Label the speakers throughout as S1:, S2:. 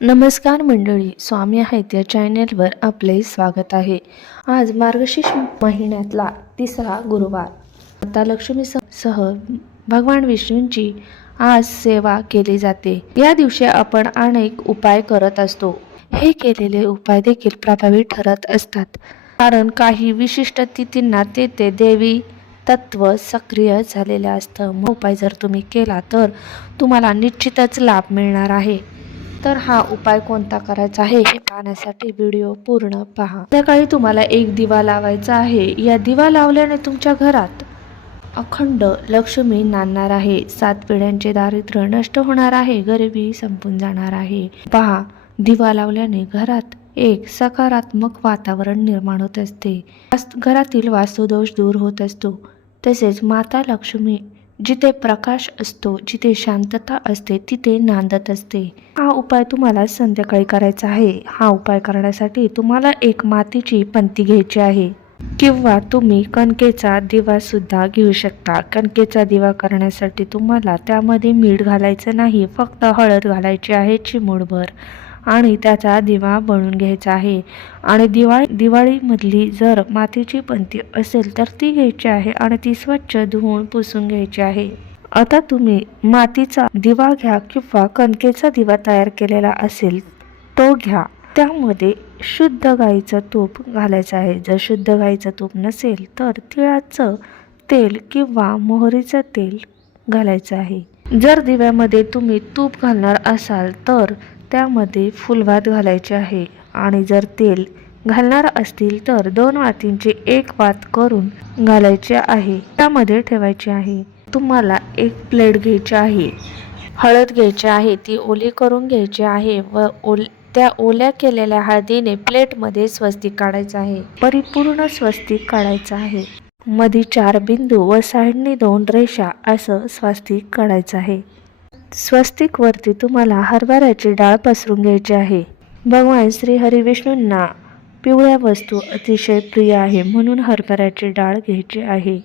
S1: नमस्कार मंडळी स्वामी आहेत या चॅनेलवर आपले स्वागत आहे. आज मार्गशीर्ष महिन्यातला तिसरा गुरुवार. आता लक्ष्मी सह भगवान विष्णूंची आज सेवा केली जाते. या दिवशी आपण अनेक उपाय करत असतो. हे केलेले उपाय देखील प्रभावी ठरत असतात. कारण काही विशिष्ट तिथींना तेथे देवी तत्व सक्रिय झालेलं असतं. मग उपाय जर तुम्ही केला तर तुम्हाला निश्चितच लाभ मिळणार आहे. तर हा उपाय कोणता करायचा आहे हे पाहण्यासाठी व्हिडिओ पूर्ण पहा. सकाळी तुम्हाला एक दिवा लावायचा आहे. या दिवा लावल्याने तुमच्या घरात अखंड लक्ष्मी नांदणार आहे. सात पिढ्यांचे दारिद्र्य नष्ट होणार आहे. गरिबी संपून जाणार आहे. पहा दिवा लावल्याने घरात एक सकारात्मक वातावरण निर्माण होत असते. घरातील वास्तुदोष दूर होत असतो. तसेच माता लक्ष्मी जिथे प्रकाश असतो जिथे शांतता असते तिथे नांदत असते. हा उपाय तुम्हाला संध्याकाळी करायचा आहे. हा उपाय करण्यासाठी तुम्हाला एक मातीची पंती घ्यायची आहे. किंवा तुम्ही कणकेचा दिवा सुद्धा घेऊ शकता. कणकेचा दिवा करण्यासाठी तुम्हाला त्यामध्ये मीठ घालायचं नाही. फक्त हळद घालायची आहे चिमूडभर आणि त्याचा दिवा बनवून घ्यायचा आहे. आणि दिवाळी दिवाळीमधली जर मातीची पंती असेल तर ती घ्यायची आहे आणि ती स्वच्छ धुवून पुसून घ्यायची आहे. आता तुम्ही मातीचा दिवा घ्या किंवा कणकेचा दिवा तयार केलेला असेल तो घ्या. त्यामध्ये शुद्ध गाईचं तूप घालायचं आहे. जर शुद्ध गाईचं तूप नसेल तर तिळाचं तेल किंवा मोहरीचं तेल घालायचं आहे. जर दिव्यामध्ये तुम्ही तूप घालणार असाल तर त्यामध्ये फुलवात घालायचे आहे आणि जर तेल घालणार असतील तर दोन वातींची एक वात करून घालायचे आहे. त्यामध्ये ठेवायचे आहे. तुम्हाला एक प्लेट घ्यायची आहे. हळद घ्यायची आहे. ती ओली करून घ्यायची आहे व ओल त्या ओल्या केलेल्या हळदीने प्लेटमध्ये स्वस्तिक काढायचं आहे. परिपूर्ण स्वस्तिक काढायचं आहे. मध्ये चार बिंदू व साईडने दोन रेषा असं स्वस्तिक काढायचं आहे. स्वस्तिकवरती तुम्हाला हरभऱ्याची डाळ पसरून घ्यायची आहे. भगवान श्री हरिविष्णूंना पिवळ्या वस्तू अतिशय प्रिय आहे म्हणून हरभऱ्याची डाळ घ्यायची आहे.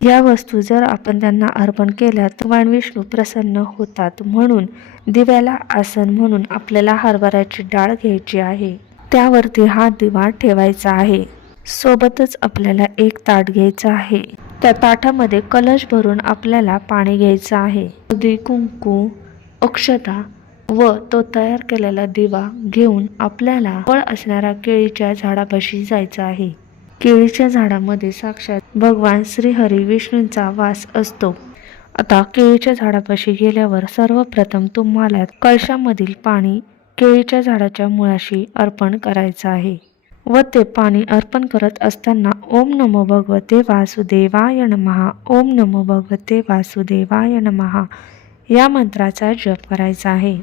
S1: या वस्तू जर आपण त्यांना अर्पण केल्या तर भगवान विष्णू प्रसन्न होतात म्हणून दिव्याला आसन म्हणून आपल्याला हरभऱ्याची डाळ घ्यायची आहे. त्यावरती हा दिवा ठेवायचा आहे. सोबतच आपल्याला एक ताट घ्यायचा आहे. त्या ताटामध्ये कलश भरून आपल्याला पाणी घ्यायचं आहे. हळदी कुंकू अक्षता व तो तयार केलेला दिवा घेऊन आपल्याला फळ असणाऱ्या केळीच्या झाडापाशी जायचं आहे. केळीच्या झाडामध्ये साक्षात भगवान श्रीहरी विष्णूंचा वास असतो. आता केळीच्या झाडापाशी गेल्यावर सर्वप्रथम तुम्हाला कळशामधील पाणी केळीच्या झाडाच्या मुळाशी अर्पण करायचं आहे. व ते पाणी अर्पण करत असताना ओम नमो भगवते वासुदेवाय नमहा ओम नमो भगवते वासुदेवाय नमहा या मंत्राचा जप करायचा आहे.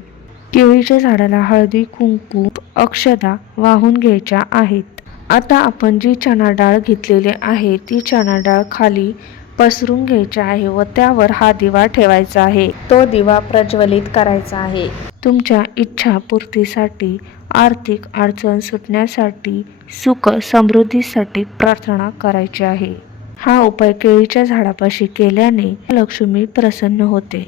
S1: केळीच्या झाडाला हळदी कुंकू अक्षदा वाहून घ्यायच्या आहेत. आता आपण जी चणा डाळ घेतलेली आहे ती चणा डाळ खाली पसरून घ्यायचे आहे व त्यावर हा दिवा ठेवायचा आहे. तो दिवा प्रज्वलित करायचा आहे. तुमच्या इच्छापूर्तीसाठी आर्थिक अडचण सुटण्यासाठी सुख समृद्धीसाठी प्रार्थना करायची आहे. हा उपाय केळीच्या झाडापाशी केल्याने लक्ष्मी प्रसन्न होते.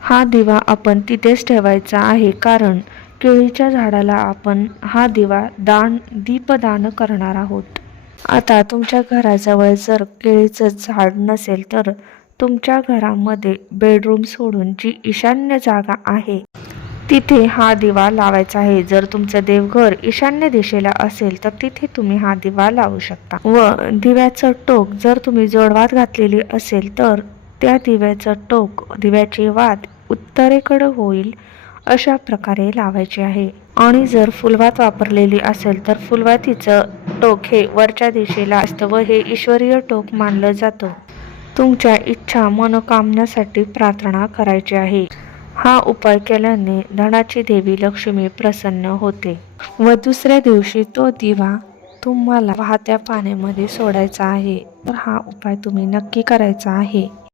S1: हा दिवा आपण तिथेच ठेवायचा आहे कारण केळीच्या झाडाला आपण हा दिवा दान दीपदान करणार आहोत. आता तुमच्या घराजवळ जर केळीचं झाड नसेल तर तुमच्या घरामध्ये बेडरूम सोडून जी ईशान्य जागा आहे. तिथे हा दिवा लावायचा आहे. जर तुमचं देवघर ईशान्य दिशेला असेल तर तिथे तुम्ही हा दिवा लावू शकता. व दिव्याचं टोक जर तुम्ही जोडवात घातलेली असेल तर त्या दिव्याचं टोक दिव्याची वात उत्तरेकडे होईल अशा प्रकारे लावायची आहे. आणि जर फुलवात वापरलेली असेल तर फुलवातीचं टोक हे वरच्या दिशेला असतं व हे ईश्वरीय टोक मानलं जातं. तुमच्या इच्छा मनोकामनासाठी प्रार्थना करायची आहे. हा उपाय केल्याने धनाची देवी लक्ष्मी प्रसन्न होते. व दुसऱ्या दिवशी तो दिवा तुम्हाला वाहत्या पाण्यामध्ये सोडायचा आहे. तर हा उपाय तुम्ही नक्की करायचा आहे.